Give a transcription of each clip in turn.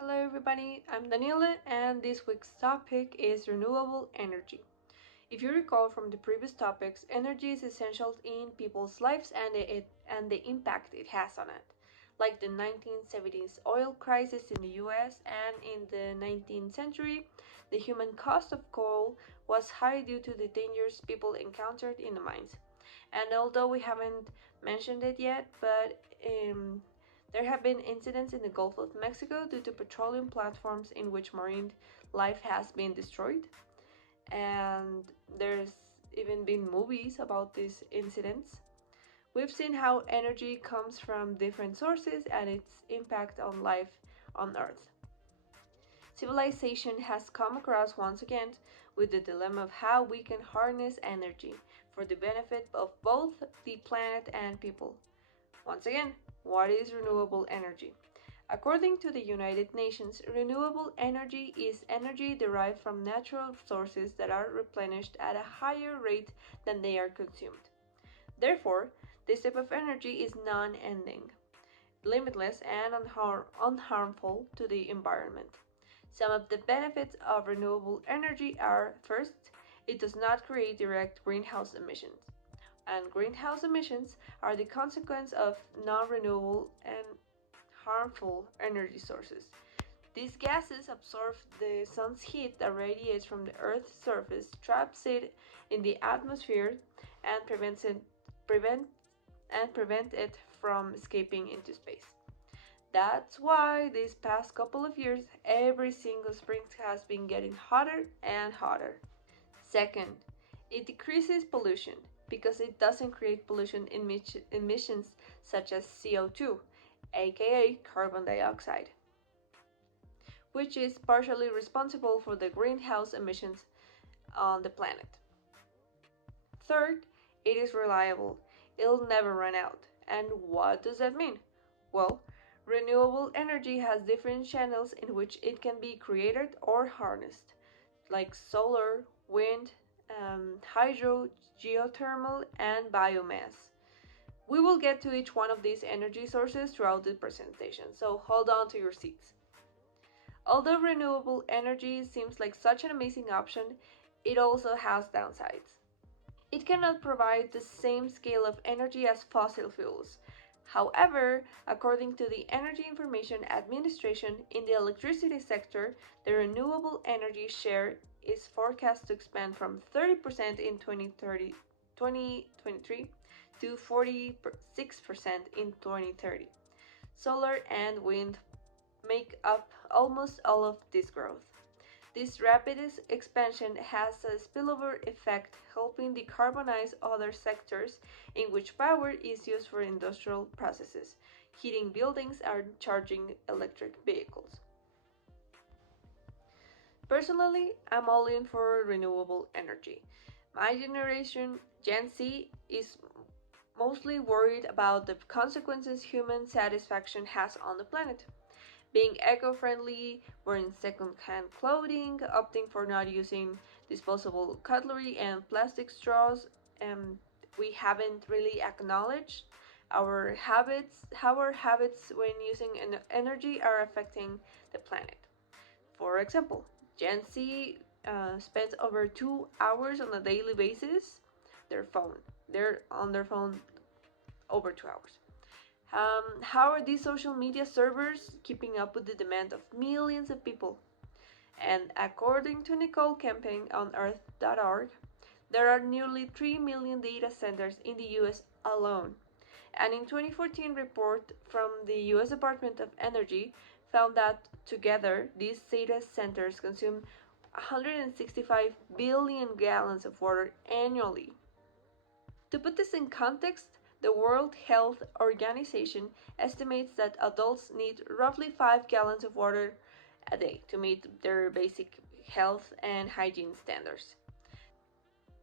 Hello everybody, I'm Daniela and this week's topic is renewable energy. If you recall from the previous topics, energy is essential in people's lives and the impact it has on it. Like the 1970s oil crisis in the US and in the 19th century, the human cost of coal was high due to the dangers people encountered in the mines. And although we haven't mentioned it yet, there have been incidents in the Gulf of Mexico due to petroleum platforms in which marine life has been destroyed. And there's even been movies about these incidents. We've seen how energy comes from different sources and its impact on life on Earth. Civilization has come across once again with the dilemma of how we can harness energy for the benefit of both the planet and people. Once again, what is renewable energy? According to the United Nations, renewable energy is energy derived from natural sources that are replenished at a higher rate than they are consumed. Therefore, this type of energy is non-ending, limitless, and unharmful to the environment. Some of the benefits of renewable energy are first, it does not create direct greenhouse emissions. And greenhouse emissions are the consequence of non-renewable and harmful energy sources. These gases absorb the sun's heat that radiates from the Earth's surface, traps it in the atmosphere, and prevent, prevent it from escaping into space. That's why these past couple of years, every single spring has been getting hotter and hotter. Second, it decreases pollution because it doesn't create pollution emissions such as CO2, aka carbon dioxide, which is partially responsible for the greenhouse emissions on the planet. Third, it is reliable. It'll never run out. And what does that mean? Well, renewable energy has different channels in which it can be created or harnessed, like solar, wind, hydro, geothermal, and biomass. We will get to each one of these energy sources throughout the presentation, so hold on to your seats. Although renewable energy seems like such an amazing option, it also has downsides. It cannot provide the same scale of energy as fossil fuels. However, according to the Energy Information Administration, in the electricity sector, the renewable energy share is forecast to expand from 30% in 2023 to 46% in 2030. Solar and wind make up almost all of this growth. This rapid expansion has a spillover effect, helping decarbonize other sectors in which power is used for industrial processes, heating buildings, and charging electric vehicles. Personally, I'm all in for renewable energy. My generation, Gen Z, is mostly worried about the consequences human satisfaction has on the planet. Being eco-friendly, wearing second-hand clothing, opting for not using disposable cutlery and plastic straws, we haven't really acknowledged how our habits when using energy are affecting the planet. For example, Gen Z spends over 2 hours on a daily basis. They're on their phone over 2 hours. How are these social media servers keeping up with the demand of millions of people? And according to Nicole Camping on Earth.org, there are nearly 3 million data centers in the US alone. And in 2014 report from the US Department of Energy found that together these data centers consume 165 billion gallons of water annually. To put this in context, the World Health Organization estimates that adults need roughly 5 gallons of water a day to meet their basic health and hygiene standards.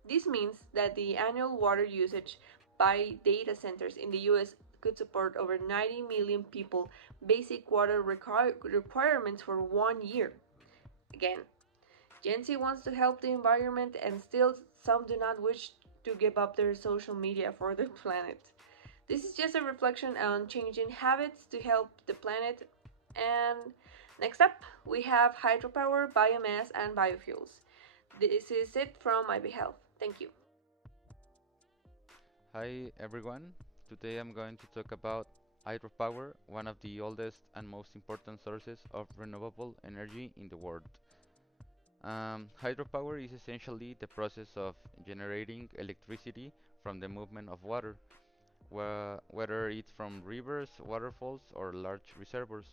This means that the annual water usage by data centers in the US could support over 90 million people basic water requirements for 1 year. Again, Gen Z wants to help the environment and still some do not wish to give up their social media for the planet. This is just a reflection on changing habits to help the planet, and Next up, we have hydropower, biomass, and biofuels. This is it from my behalf. Thank you. Hi everyone. Today I'm going to talk about hydropower, one of the oldest and most important sources of renewable energy in the world. Hydropower is essentially the process of generating electricity from the movement of water, whether it's from rivers, waterfalls, or large reservoirs.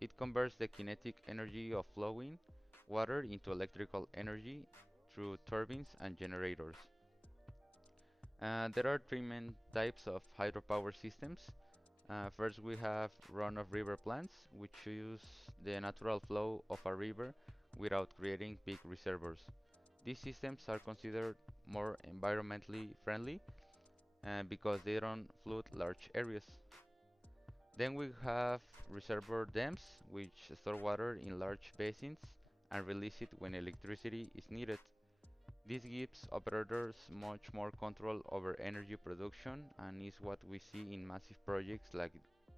It converts the kinetic energy of flowing water into electrical energy through turbines and generators. There are three main types of hydropower systems. First, we have run-of-river plants, which use the natural flow of a river without creating big reservoirs. These systems are considered more environmentally friendly because they don't flood large areas. Then we have reservoir dams, which store water in large basins and release it when electricity is needed. This gives operators much more control over energy production and is what we see in massive projects like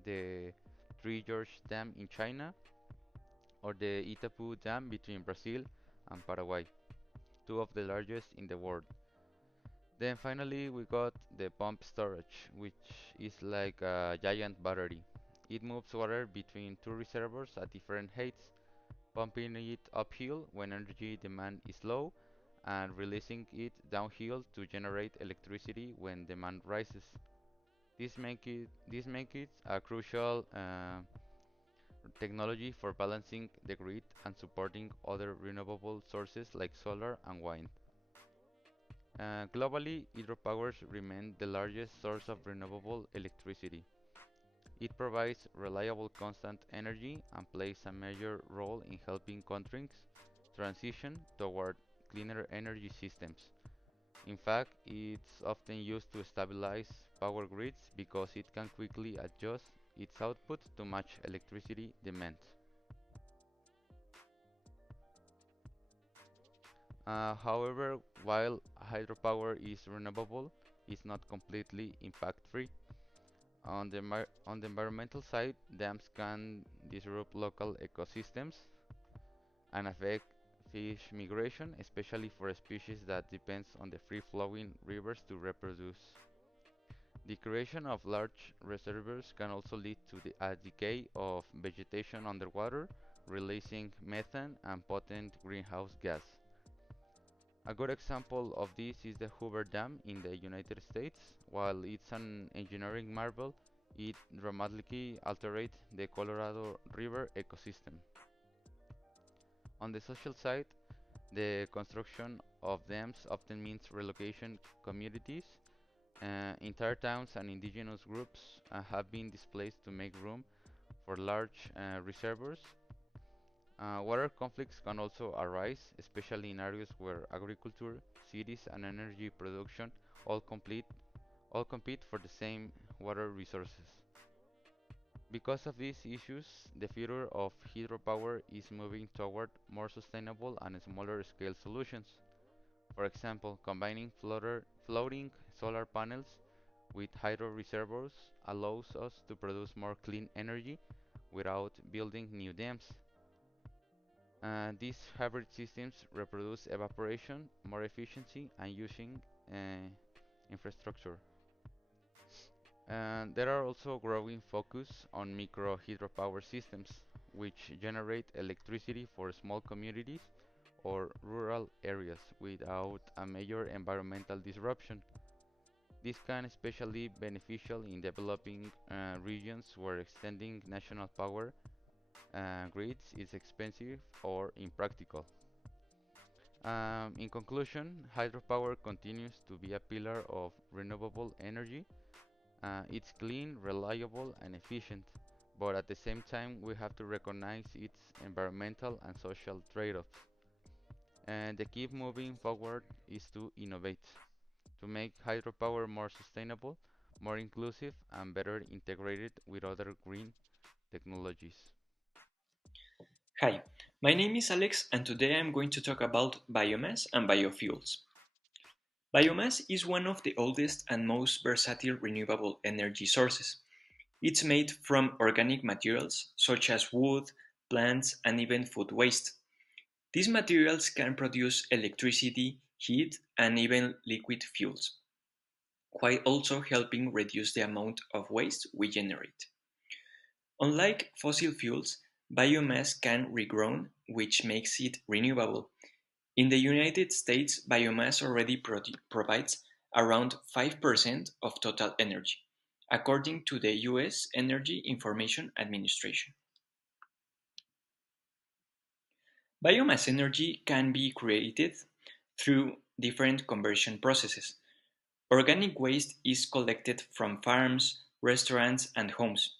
the Three Gorges Dam in China or the Itapu Dam between Brazil and Paraguay, two of the largest in the world. Then finally we got the pump storage, which is like a giant battery. It moves water between two reservoirs at different heights, pumping it uphill when energy demand is low and releasing it downhill to generate electricity when demand rises. This make it a crucial technology for balancing the grid and supporting other renewable sources like solar and wind. Globally, hydropower remains the largest source of renewable electricity. It provides reliable constant energy and plays a major role in helping countries transition toward cleaner energy systems. In fact, it's often used to stabilize power grids because it can quickly adjust its output to match electricity demand. However, while hydropower is renewable, it's not completely impact-free. On the environmental side, dams can disrupt local ecosystems and affect fish migration, especially for species that depends on the free-flowing rivers to reproduce. The creation of large reservoirs can also lead to a decay of vegetation underwater, releasing methane and potent greenhouse gas. A good example of this is the Hoover Dam in the United States. While it's an engineering marvel, it dramatically altered the Colorado River ecosystem. On the social side, the construction of dams often means relocation communities. Entire towns and indigenous groups have been displaced to make room for large reservoirs. Water conflicts can also arise, especially in areas where agriculture, cities, and energy production all complete all compete for the same water resources. Because of these issues, the future of hydropower is moving toward more sustainable and smaller scale solutions. For example, combining floating solar panels with hydro reservoirs allows us to produce more clean energy without building new dams. These hybrid systems reproduce evaporation more efficiency and using uh, infrastructure. And there are also growing focus on micro hydropower systems, which generate electricity for small communities or rural areas without a major environmental disruption. This can especially beneficial in developing regions where extending national power grids is expensive or impractical. In conclusion, hydropower continues to be a pillar of renewable energy. It's clean, reliable, and efficient, but at the same time, we have to recognize its environmental and social trade-offs. And the key moving forward is to innovate, to make hydropower more sustainable, more inclusive, and better integrated with other green technologies. Hi, my name is Alex, and today I'm going to talk about biomass and biofuels. Biomass is one of the oldest and most versatile renewable energy sources. It's made from organic materials such as wood, plants, and even food waste. These materials can produce electricity, heat, and even liquid fuels, while also helping reduce the amount of waste we generate. Unlike fossil fuels, biomass can regrown, which makes it renewable. In the United States, biomass already provides around 5% of total energy, according to the US Energy Information Administration. Biomass energy can be created through different conversion processes. Organic waste is collected from farms, restaurants, and homes,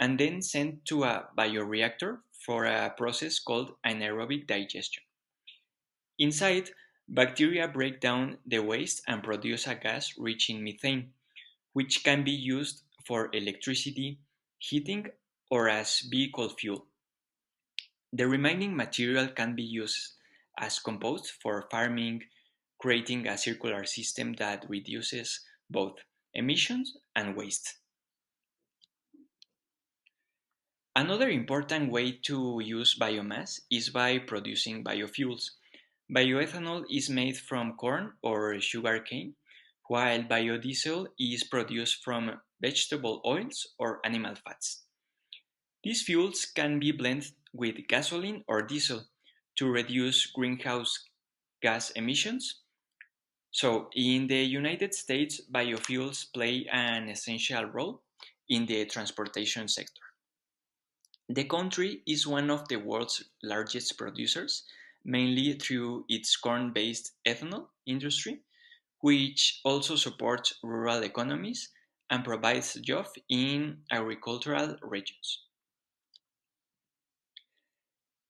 and then sent to a bioreactor for a process called anaerobic digestion. Inside, bacteria break down the waste and produce a gas rich in methane, which can be used for electricity, heating, or as vehicle fuel. The remaining material can be used as compost for farming, creating a circular system that reduces both emissions and waste. Another important way to use biomass is by producing biofuels. Bioethanol is made from corn or sugarcane, while biodiesel is produced from vegetable oils or animal fats. These fuels can be blended with gasoline or diesel to reduce greenhouse gas emissions. So, in the United States, biofuels play an essential role in the transportation sector. The country is one of the world's largest producers, mainly through its corn based ethanol industry, which also supports rural economies and provides jobs in agricultural regions.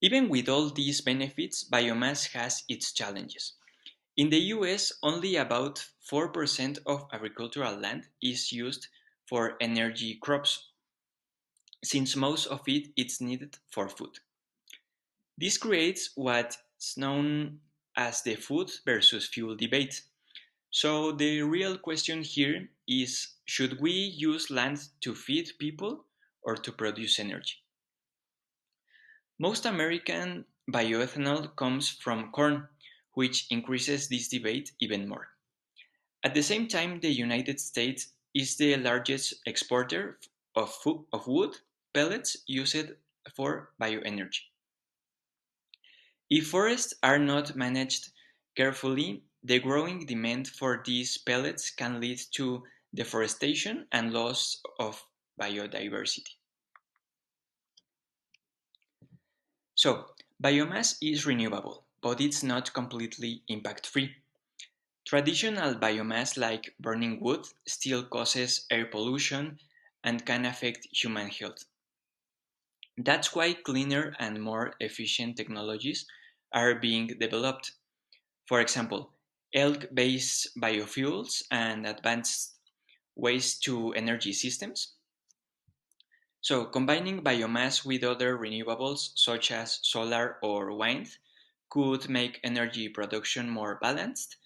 Even with all these benefits, biomass has its challenges. In the US, only about 4% of agricultural land is used for energy crops, since most of it is needed for food. This creates what's known as the food versus fuel debate. So, the real question here is, should we use land to feed people or to produce energy? Most American bioethanol comes from corn, which increases this debate even more. At the same time, the United States is the largest exporter of wood pellets used for bioenergy. If forests are not managed carefully, the growing demand for these pellets can lead to deforestation and loss of biodiversity. So, biomass is renewable, but it's not completely impact free. Traditional biomass like burning wood still causes air pollution and can affect human health. That's why cleaner and more efficient technologies are being developed. For example, elk based biofuels and advanced waste to energy systems. So, combining biomass with other renewables such as solar or wind could make energy production more balanced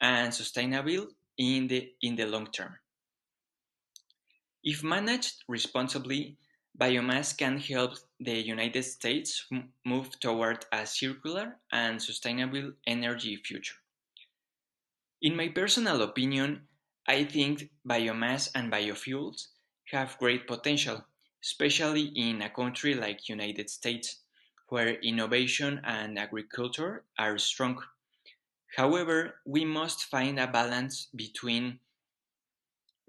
and sustainable in the long term. If managed responsibly, biomass can help the United States move toward a circular and sustainable energy future. In my personal opinion, I think biomass and biofuels have great potential, especially in a country like United States, where innovation and agriculture are strong. However, we must find a balance between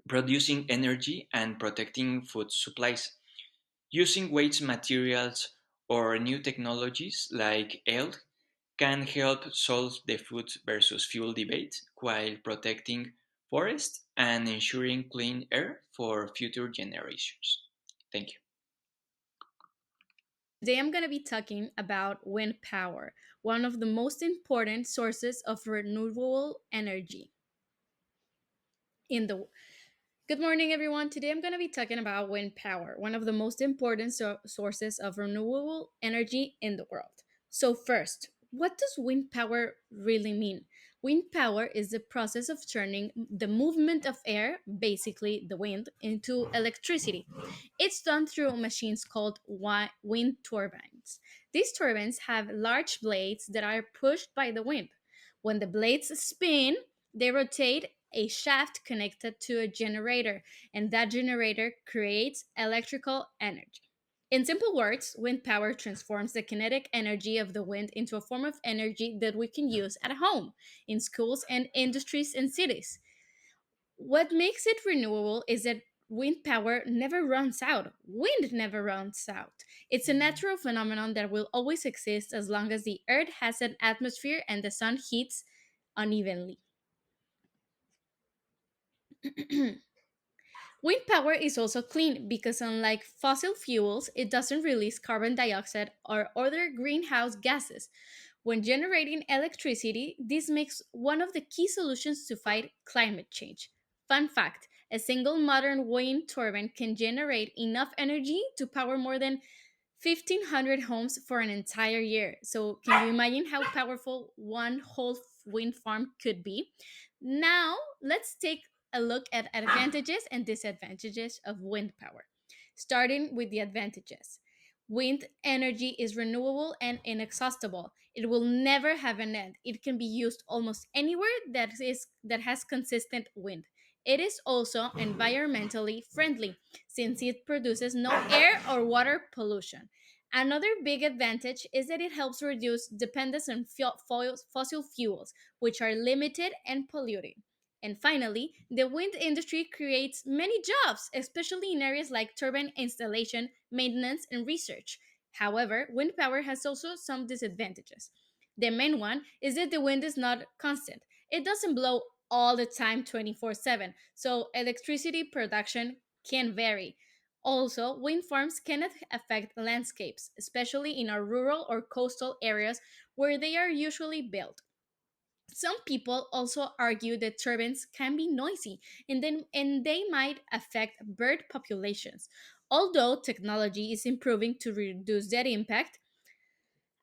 producing energy and protecting food supplies. Using waste materials or new technologies like ELG can help solve the food versus fuel debate while protecting forests and ensuring clean air for future generations. Thank you. Today I'm going to be talking about wind power, one of the most important sources of renewable energy in the Good morning everyone. Today I'm going to be talking about wind power, one of the most important sources of renewable energy in the world. So first, what does wind power really mean? Wind power is the process of turning the movement of air, basically the wind, into electricity. It's done through machines called wind turbines. These turbines have large blades that are pushed by the wind. When the blades spin, they rotate a shaft connected to a generator, and that generator creates electrical energy. In simple words, wind power transforms the kinetic energy of the wind into a form of energy that we can use at home, in schools, and industries and cities. What makes it renewable is that wind power never runs out. Wind never runs out. It's a natural phenomenon that will always exist as long as the earth has an atmosphere and the sun heats unevenly. Wind power is also clean because, unlike fossil fuels, it doesn't release carbon dioxide or other greenhouse gases. When generating electricity, this makes one of the key solutions to fight climate change. Fun fact, a single modern wind turbine can generate enough energy to power more than 1,500 homes for an entire year. So, can you imagine how powerful one whole wind farm could be? Now, let's take a look at advantages and disadvantages of wind power. Starting with the advantages. Wind energy is renewable and inexhaustible. It will never have an end. It can be used almost anywhere that has consistent wind. It is also environmentally friendly since it produces no air or water pollution. Another big advantage is that it helps reduce dependence on fossil fuels, which are limited and polluting. And finally, the wind industry creates many jobs, especially in areas like turbine installation, maintenance, and research. However, wind power has also some disadvantages. The main one is that the wind is not constant. It doesn't blow all the time 24/7, so electricity production can vary. Also, wind farms cannot affect landscapes, especially in our rural or coastal areas where they are usually built. Some people also argue that turbines can be noisy and they might affect bird populations. Although technology is improving to reduce that impact,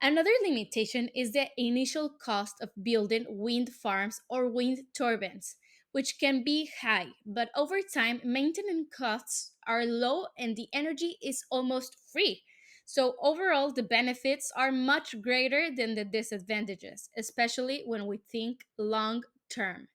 another limitation is the initial cost of building wind farms or wind turbines, which can be high, but over time, maintenance costs are low and the energy is almost free. So, overall, the benefits are much greater than the disadvantages, especially when we think long term.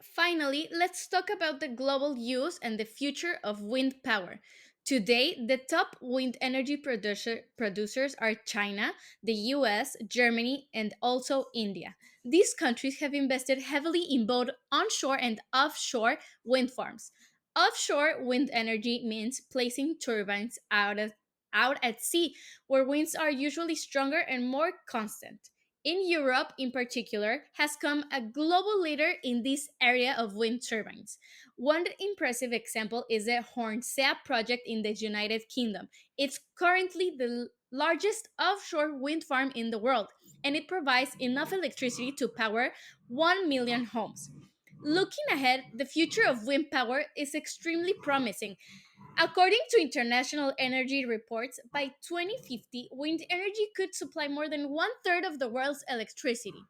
Finally, let's talk about the global use and the future of wind power. Today, the top wind energy producers are China, the US, Germany, and also India. These countries have invested heavily in both onshore and offshore wind farms. Offshore wind energy means placing turbines out at sea, where winds are usually stronger and more constant. In Europe, in particular, has come a global leader in this area of wind turbines. One impressive example is the Hornsea project in the United Kingdom. It's currently the largest offshore wind farm in the world, and it provides enough electricity to power 1 million homes. Looking ahead, the future of wind power is extremely promising. According to international energy reports, by 2050, wind energy could supply more than one third of the world's electricity.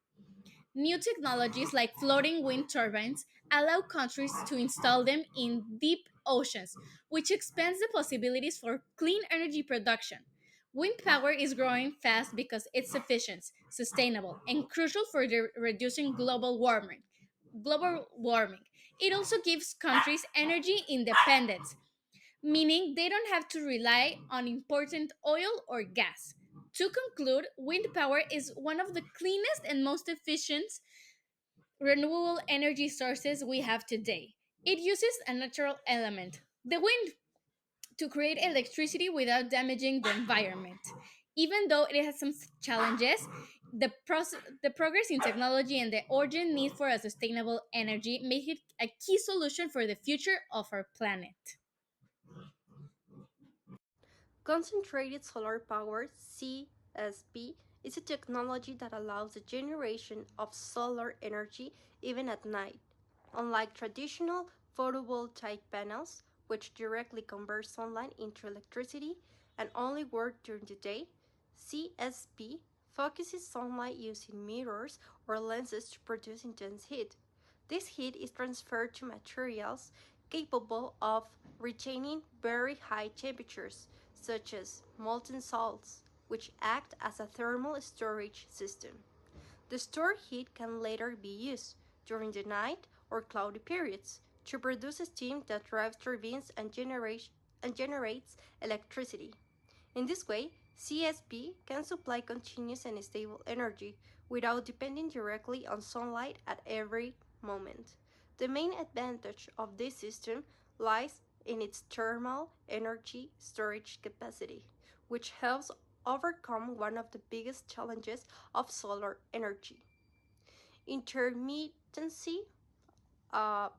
New technologies like floating wind turbines allow countries to install them in deep oceans, which expands the possibilities for clean energy production. Wind power is growing fast because it's efficient, sustainable, and crucial for reducing Global warming. It also gives countries energy independence, meaning they don't have to rely on important oil or gas. To conclude, wind power is one of the cleanest and most efficient renewable energy sources we have today. It uses a natural element, the wind, to create electricity without damaging the environment. Even though it has some challenges, the progress in technology and the urgent need for a sustainable energy make it a key solution for the future of our planet. Concentrated solar power (CSP) is a technology that allows the generation of solar energy even at night. Unlike traditional photovoltaic panels, which directly convert sunlight into electricity and only work during the day, CSP focuses sunlight using mirrors or lenses to produce intense heat. This heat is transferred to materials capable of retaining very high temperatures, such as molten salts, which act as a thermal storage system. The stored heat can later be used during the night or cloudy periods to produce steam that drives turbines and generates electricity. In this way, CSP can supply continuous and stable energy without depending directly on sunlight at every moment. The main advantage of this system lies in its thermal energy storage capacity, which helps overcome one of the biggest challenges of solar energy. Intermittency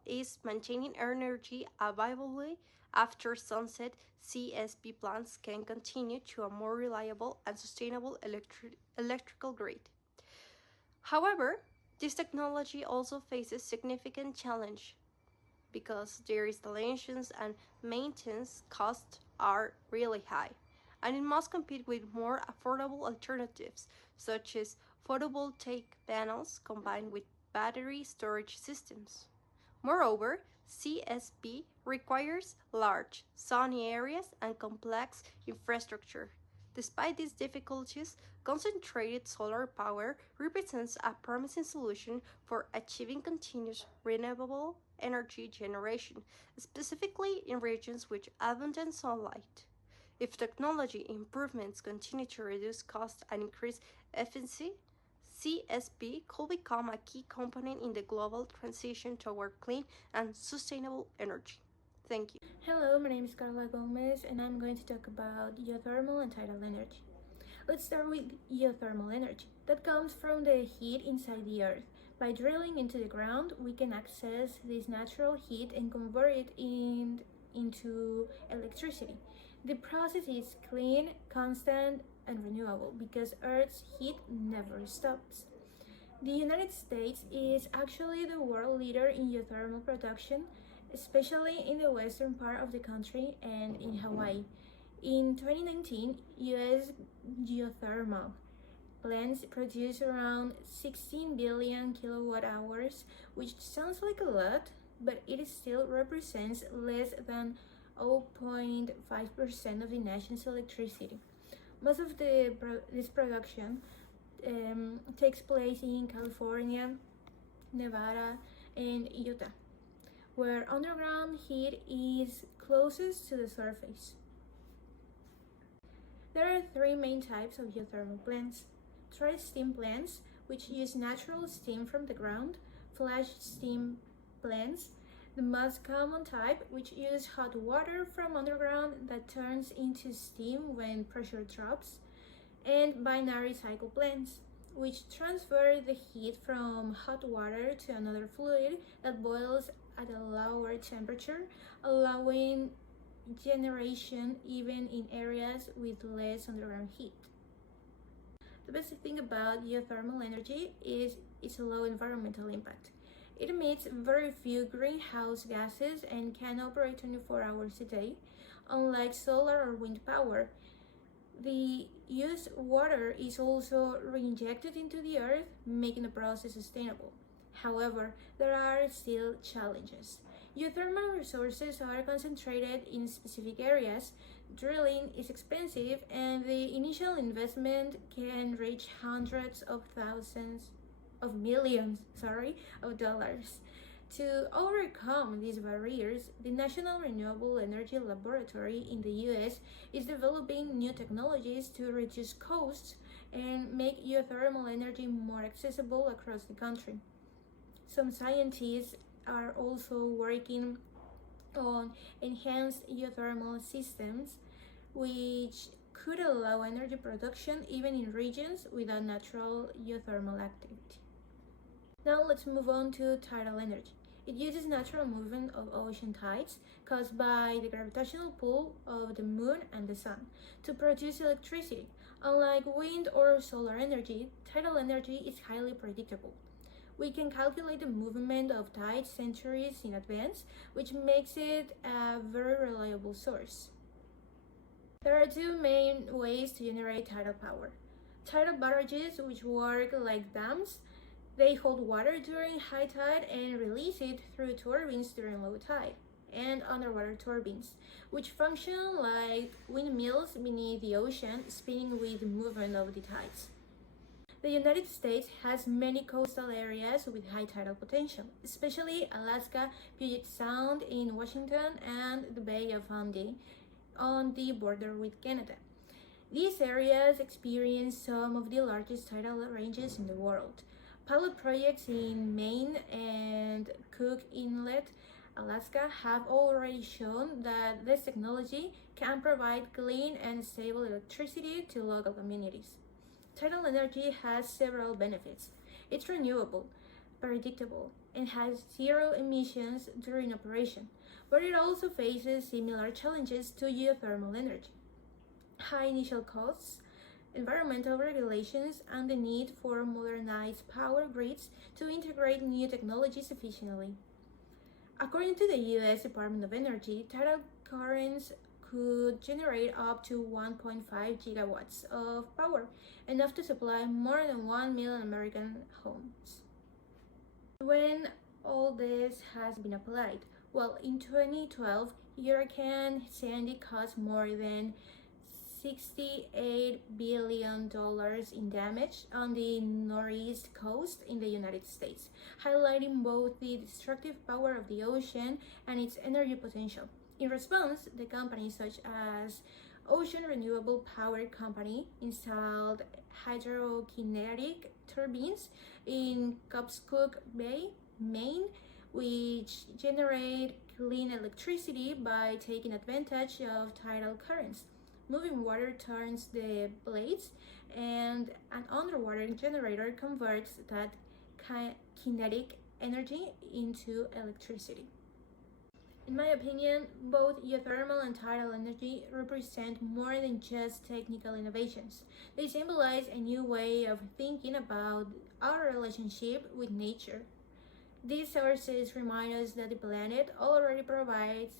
is maintaining energy availability after sunset. CSP plants can continue to a more reliable and sustainable electrical grid. However, this technology also faces significant challenge because their installations and maintenance costs are really high, and it must compete with more affordable alternatives such as photovoltaic panels combined with battery storage systems. Moreover, CSP requires large, sunny areas and complex infrastructure. Despite these difficulties, concentrated solar power represents a promising solution for achieving continuous renewable energy generation, specifically in regions with abundant sunlight. If technology improvements continue to reduce costs and increase efficiency, CSP could become a key component in the global transition toward clean and sustainable energy. Thank you. Hello, my name is Carla Gomez, and I'm going to talk about geothermal and tidal energy. Let's start with geothermal energy that comes from the heat inside the earth. By drilling into the ground, we can access this natural heat and convert it into electricity. The process is clean, constant, and renewable because Earth's heat never stops. The United States is actually the world leader in geothermal production, especially in the western part of the country and in Hawaii. In 2019, US geothermal plants produced around 16 billion kilowatt hours, which sounds like a lot, but it still represents less than 0.5% of the nation's electricity. Most of this production takes place in California, Nevada, and Utah, where underground heat is closest to the surface. There are three main types of geothermal plants: dry steam plants, which use natural steam from the ground; flash steam plants, the most common type, which use hot water from underground that turns into steam when pressure drops; and binary cycle plants, which transfer the heat from hot water to another fluid that boils at a lower temperature, allowing generation even in areas with less underground heat. The best thing about geothermal energy is its low environmental impact. It emits very few greenhouse gases and can operate 24 hours a day, unlike solar or wind power. The used water is also reinjected into the earth, making the process sustainable. However, there are still challenges. Geothermal resources are concentrated in specific areas, drilling is expensive, and the initial investment can reach hundreds of millions of dollars. To overcome these barriers, the National Renewable Energy Laboratory in the US is developing new technologies to reduce costs and make geothermal energy more accessible across the country. Some scientists are also working on enhanced geothermal systems, which could allow energy production even in regions without natural geothermal activity. Now let's move on to tidal energy. It uses natural movement of ocean tides caused by the gravitational pull of the moon and the sun to produce electricity. Unlike wind or solar energy, tidal energy is highly predictable. We can calculate the movement of tides centuries in advance, which makes it a very reliable source. There are two main ways to generate tidal power. Tidal barrages, which work like dams, they hold water during high tide and release it through turbines during low tide, and underwater turbines, which function like windmills beneath the ocean, spinning with the movement of the tides. The United States has many coastal areas with high tidal potential, especially Alaska, Puget Sound in Washington, and the Bay of Fundy on the border with Canada. These areas experience some of the largest tidal ranges in the world. Pilot projects in Maine and Cook Inlet, Alaska, have already shown that this technology can provide clean and stable electricity to local communities. Tidal energy has several benefits. It's renewable, predictable, and has zero emissions during operation, but it also faces similar challenges to geothermal energy: high initial costs, environmental regulations, and the need for modernized power grids to integrate new technologies efficiently. According to the US Department of Energy, tidal currents could generate up to 1.5 gigawatts of power, enough to supply more than 1 million American homes. When all this has been applied? Well, in 2012, Hurricane Sandy caused more than $68 billion in damage on the northeast coast in the United States, highlighting both the destructive power of the ocean and its energy potential. In response, the companies such as Ocean Renewable Power Company installed hydrokinetic turbines in Cobscook Bay, Maine, which generate clean electricity by taking advantage of tidal currents. Moving water turns the blades, and an underwater generator converts that kinetic energy into electricity. In my opinion, both geothermal and tidal energy represent more than just technical innovations. They symbolize a new way of thinking about our relationship with nature. These sources remind us that the planet already provides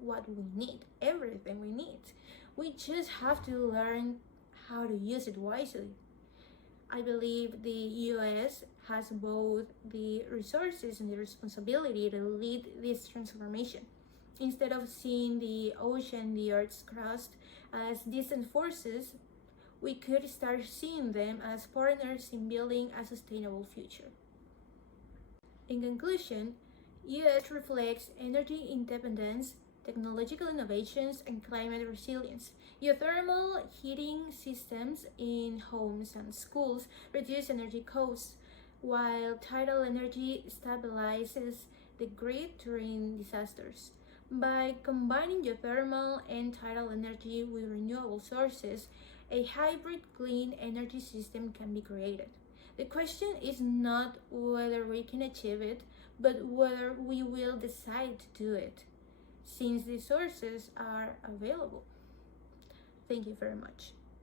what we need, everything we need. We just have to learn how to use it wisely. I believe the US has both the resources and the responsibility to lead this transformation. Instead of seeing the ocean, the Earth's crust, as distant forces, we could start seeing them as partners in building a sustainable future. In conclusion, US reflects energy independence, technological innovations, and climate resilience. Geothermal heating systems in homes and schools reduce energy costs, while tidal energy stabilizes the grid during disasters. By combining geothermal and tidal energy with renewable sources, a hybrid clean energy system can be created. The question is not whether we can achieve it, but whether we will decide to do it, since the sources are available. Thank you very much.